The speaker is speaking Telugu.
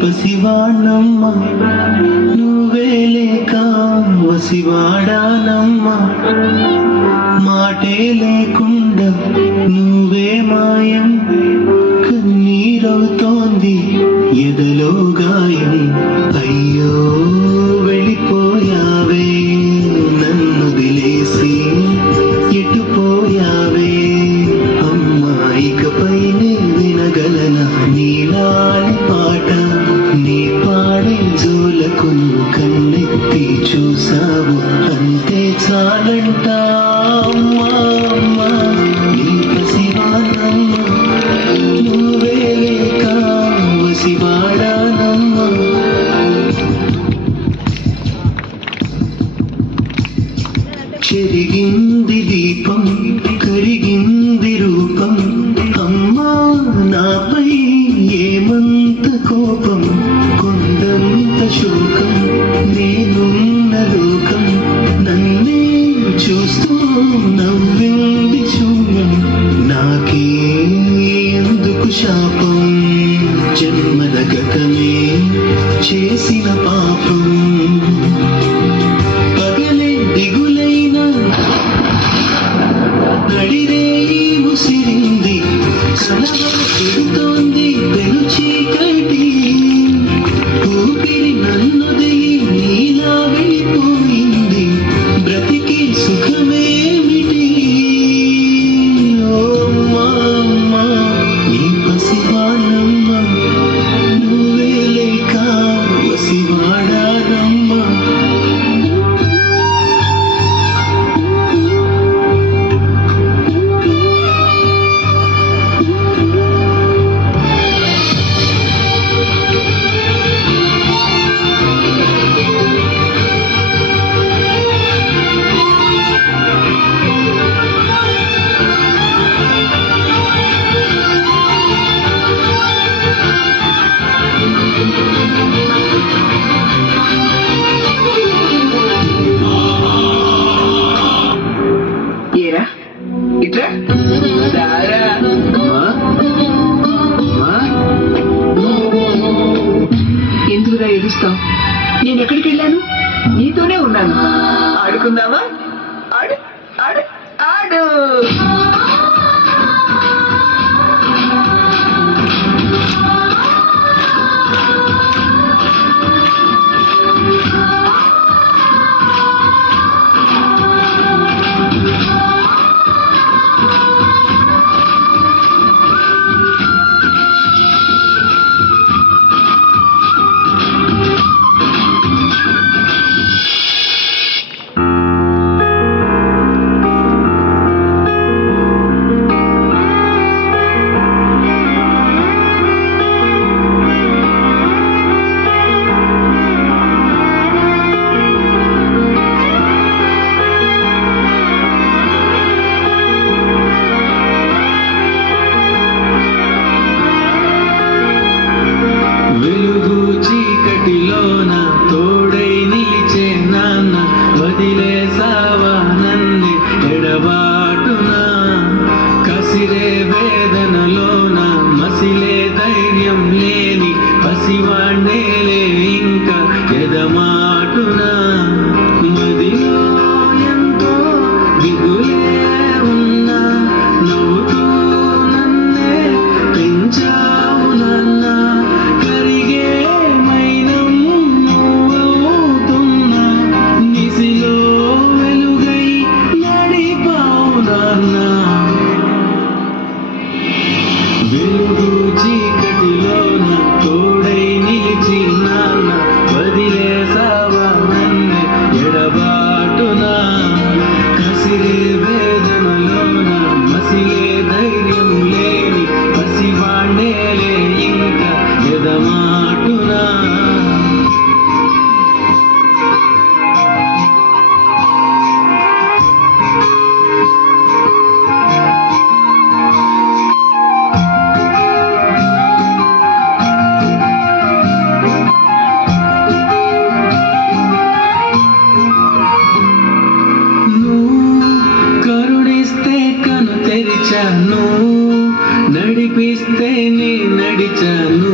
పసివాణమ్మ నువ్వే లేక వసివాడానమ్మ మాటే లేకుండా నువ్వే మాయం కన్నీరవుతోంది ఎదలో గాయం అయ్యో వెళ్ళిపోయావే నన్ను దిలేసి ఎటుపోయావే అమ్మా ఇకపై నే వినగలనా నీలాలి పాట నీ పాడే జోలకు నువ్వు కన్నెత్తి చూసావు అంతే చాలంట అమ్మా అమ్మా నీ పసివానమ్మ నువ్వే లేక వసివాడానమ్మ చెరిగింది దీపం కరిగింది రూపం అమ్మా నాపై ఏమంత కోపం కొండంత శోకం నేనున్న లోకం నన్నే చూస్తూ నవ్వింది శూన్యం నాకే ఎందుకు శాపం జన్మల గతమే చేసిన పాపం పగలే దిగులైన నడిరేయి ముసిరింది సలహా పెడుతోంది పెను చీకటి ఊపిరి నన్నుదిగి నీలా వెళ్ళిపోయింది బ్రతికి సుఖమేమిటి ఓ అమ్మా అమ్మా నీ పసివాణమ్మ నువ్వే లేక వసివాడానమ్మ ఏరా ఇట్లా రారా ఎందుకురా ఏడుస్తావు నేను ఎక్కడికి వెళ్ళాను నీతోనే ఉన్నాను ఆడుకుందామా ఆడు ఆడు ఆడు వెలుగు చీకటిలోన తోడై నిలిచే నాన్న వదిలేసావా నన్ను ఎడబాటునా కసిరే వేదనలోన మసిలే ధైర్యం లేని పసివాణ్ణేలే ఇంకా ఎదమాటునా మదిలో ఎంతో దిగులే ఉన్నా నవ్వుతూ నన్నే పెంచావు నాన్న కరిగే మైనం నువ్వవుతున్నా నిసిలో వెలుగై నడిపావు నాన్న వెలుగు చీకటిలోన తోడై నిలిచి నాన్న వదిలేసావా నన్ను ఎడబాటునా కసిరే వేదనలోన మసిలే ధైర్యం లేని పసివాణ్ణేలే ఇంకా ఎదమాటునా తెరిచాను నడిపిస్తే నీ నడిచాను